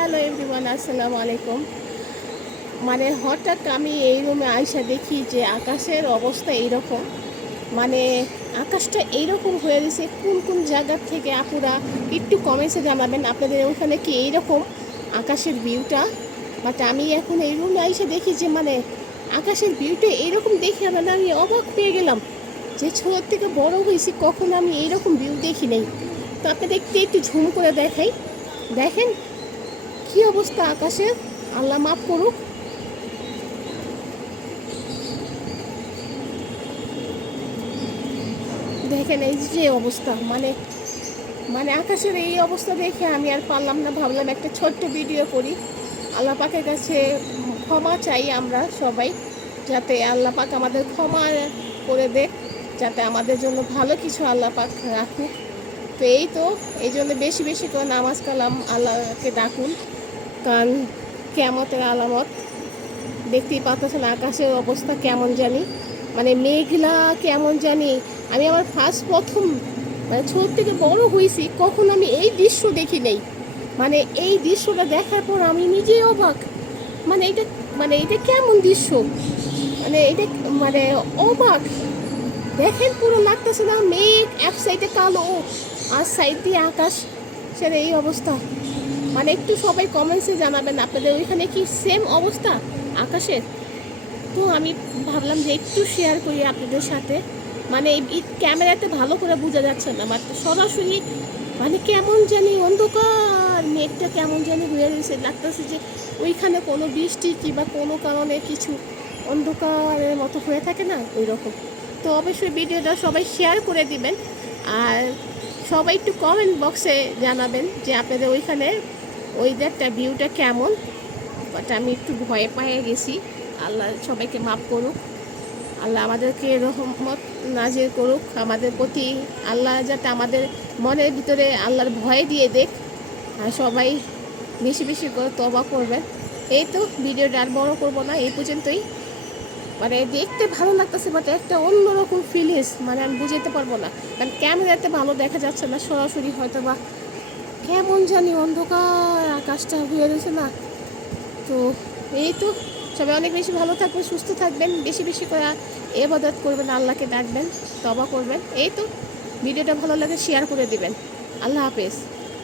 Hello everyone, আসসালামু আলাইকুম। মানে হঠাৎ আমি এই রুমে আইসা দেখি যে আকাশের অবস্থা এইরকম। মানে আকাশটা এইরকম হয়ে গেছে। কোন কোন জায়গার থেকে আপুরা একটু কমেন্টসে জানাবেন আপনাদের ওখানে কি এইরকম আকাশের ভিউটা। বাট আমি এখন এই রুমে আইসা দেখি যে মানে আকাশের ভিউটা এইরকম দেখে মানে আমি অবাক হয়ে গেলাম যে ছোট থেকে বড় হয়েছি কখনো আমি এইরকম ভিউ দেখি নাই। তো আপনাদের একটু ঝুম করে দেখাই, দেখেন কি অবস্থা আকাশের। আল্লাহ মাফ করুক। দেখেন এই যে অবস্থা, মানে মানে আকাশের এই অবস্থা দেখে আমি আর পারলাম না, ভাবলাম একটা ছোট্ট ভিডিও করি। আল্লাহ পাকের কাছে ক্ষমা চাই আমরা সবাই, যাতে আল্লাহ পাক আমাদের ক্ষমা করে দেখ, যাতে আমাদের জন্য ভালো কিছু আল্লাহ পাক রাখুক। তো এই জন্য বেশি বেশি করে নামাজ কালাম আল্লাহকে ডাকুন, কারণ কিয়ামতের আলামত। দেখতেই পাচ্ছেন আকাশের অবস্থা কেমন জানি, মানে মেঘলা কেমন জানি। আমি আমার প্রথম মানে ছোট থেকে বড় হয়েছি কখন আমি এই দৃশ্য দেখি নেই। মানে এই দৃশ্যটা দেখার পর আমি নিজেই অবাক। মানে এটা কেমন দৃশ্য, মানে এটা মানে অবাক। দেখেন পুরো লাগতেছে না মেঘ, এক সাইডে কালো আর সাইড দিয়ে আকাশ, সেটা এই অবস্থা। মানে একটু সবাই কমেন্টসে জানাবেন আপনাদের ওইখানে কি সেম অবস্থা আকাশের। তো আমি ভাবলাম যে একটু শেয়ার করি আপনাদের সাথে। মানে এই ক্যামেরাতে ভালো করে বোঝা যাচ্ছে না, বাট সরাসরি মানে কেমন জানি অন্ধকার, মেঘটা কেমন জানি হয়ে রয়েছে, লাগতেছে যে ওইখানে কোনো বৃষ্টি কিংবা কোনো কারণে কিছু অন্ধকারের মতো হয়ে থাকে না, ওই রকম। তো অবশ্যই ভিডিওটা সবাই শেয়ার করে দিবেন, আর সবাই একটু কমেন্ট বক্সে জানাবেন যে আপনাদের ওইখানে ওয়েদারটা ভিউটা কেমন। বাট আমি একটু ভয়ে পেয়ে গেছি। আল্লাহ সবাইকে মাফ করুক, আল্লাহ আমাদেরকে রহমত নাজির করুক আমাদের প্রতি। আল্লাহ যাতে আমাদের মনের ভিতরে আল্লাহর ভয় দিয়ে দেখ, আর সবাই বেশি বেশি করে তওবা করবেন। এই তো ভিডিওটা আর বড় করবো না, এই পর্যন্তই। মানে দেখতে ভালো লাগতেছে, বাট একটা অন্যরকম ফিলিংস, মানে আমি বুঝাতে পারবো না, কারণ ক্যামেরাতে ভালো দেখা যাচ্ছে না, সরাসরি হয়তো বা কেমন জানি অন্ধকার আকাশটা হয়ে রয়েছে না। তো এই তো, সবাই অনেক বেশি ভালো থাকবেন, সুস্থ থাকবেন, বেশি বেশি করে ইবাদত করবেন, আল্লাহকে ডাকবেন, তওবা করবেন। এই তো, ভিডিওটা ভালো লাগে শেয়ার করে দিবেন। আল্লাহ হাফেজ।